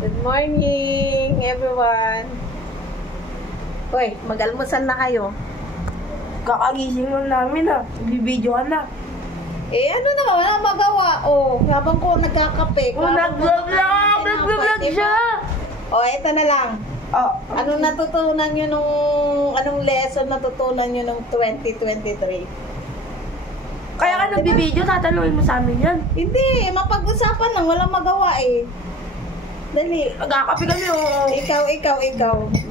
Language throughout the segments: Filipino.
Good morning, everyone. Hoy, mag-almusal na kayo. Kakagising lang namin Bibidyo ka na. Ano na, wala magawa. Habang ko nagkakape. Nag-vlog siya. Ito na lang. Anong natutunan nyo anong lesson natutunan nyo nung 2023? Kaya ka nagbibidyo, tatanungin mo sa amin yan. Hindi, mapag-usapan lang. Walang magawa Dali. Magkakape kami Ikaw.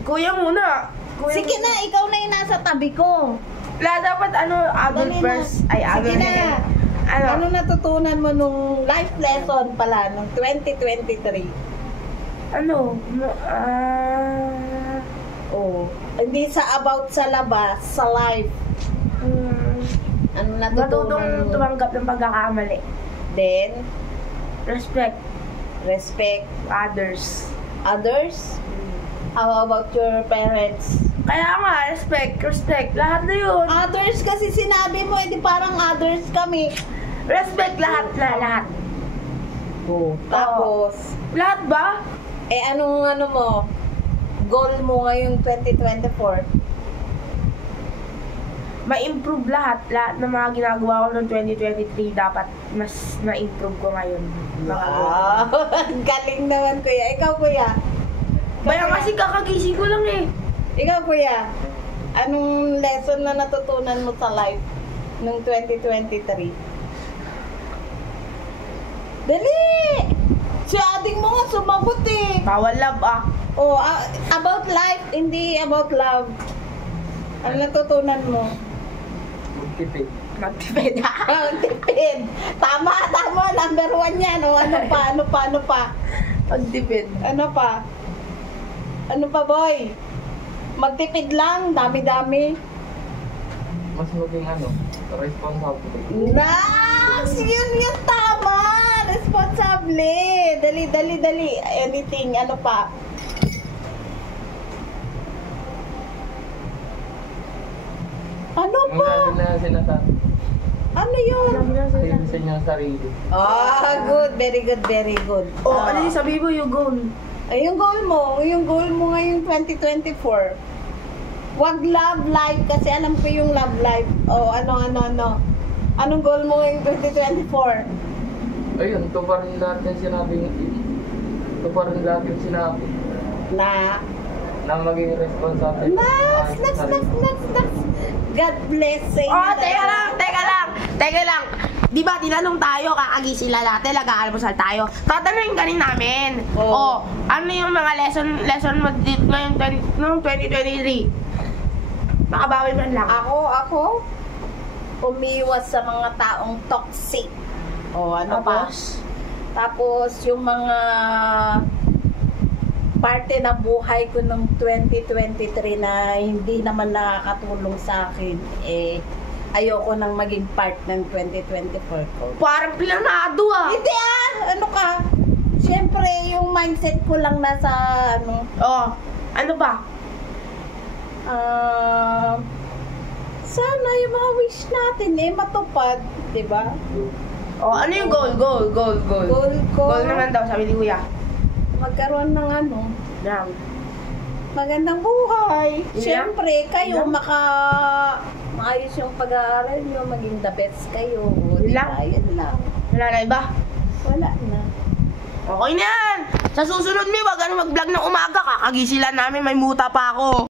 Kuya muna. Sige na, ikaw na yung nasa tabi ko. Dapat adult first. Sige na. Ano natutunan mo nung life lesson pala nung 2023? Hindi about sa labas, sa life. Ano natutunan Matutong mo? tumanggap ng pagkakamali. Then, Respect others. others. How about your parents? Kaya nga, respect. Lahat na yun. Others kasi sinabi mo, hindi parang others kami. Respect lahat. Tapos, Lahat ba? anong mo? Goal mo ngayong 2024? Ma-improve lahat ng mga ginagawa ko noong 2023 dapat mas ma-improve ko ngayon. Wow! Galing naman, kuya. Ikaw, kuya. Kaya kasi kakagising ko lang Ikaw, kuya. Anong lesson na natutunan mo sa life nung 2023? Dali! Si ating mo nga sumagot Bawal love about life, hindi about love. Ano natutunan mo? Magtipid. Tipid. Tama. Number 1 yan. Ano pa? Magtipid. Ano pa, boy? Magtipid lang. Dami-dami. Mas maging responsible. Yun yung tama. Responsable. Dali. Anything, ano pa? Ano pa? Ano yun? Ayusin niyo ang sarili. Good. Very good. Ano yung sabi mo yung goal? Yung goal mo ngayong 2024. Wag love life kasi alam ko yung love life. Ano. Anong goal mo ngayong 2024? Ayun, tuparin lahat yung sinabi. Tuparin lahat yung sinabi. Na maging responsable. Next. God bless sa inyo. Teka lang. Di ba, tinanong tayo, kakagising lang natin, nag-aalmusal tayo. Tatanungin ka rin namin. Ano yung mga lesson mo ngayong 2023? Makabawi man lang. Ako? Umiwas sa mga taong toxic. Tapos, yung mga parte ng buhay ko ng 2023 na hindi naman nakakatulong sa akin, ayoko nang maging part ng 2024 ko. Parang planado Hindi ano ka? Siyempre, yung mindset ko lang nasa ano ba? Sana yung mga wish natin matupad, di ba? Ano yung goal? Goal ko. Goal naman daw, sabi ni Kuya. Magkaroon ng magandang buhay. Siyempre, kayo maayos yung pag-aaral nyo, maging the best kayo. Yun lang. Wala na iba? Wala na. Okay na yan! Sa susunod, wag mag-vlog ng umaga, kakagising lang namin, may muta pa ako.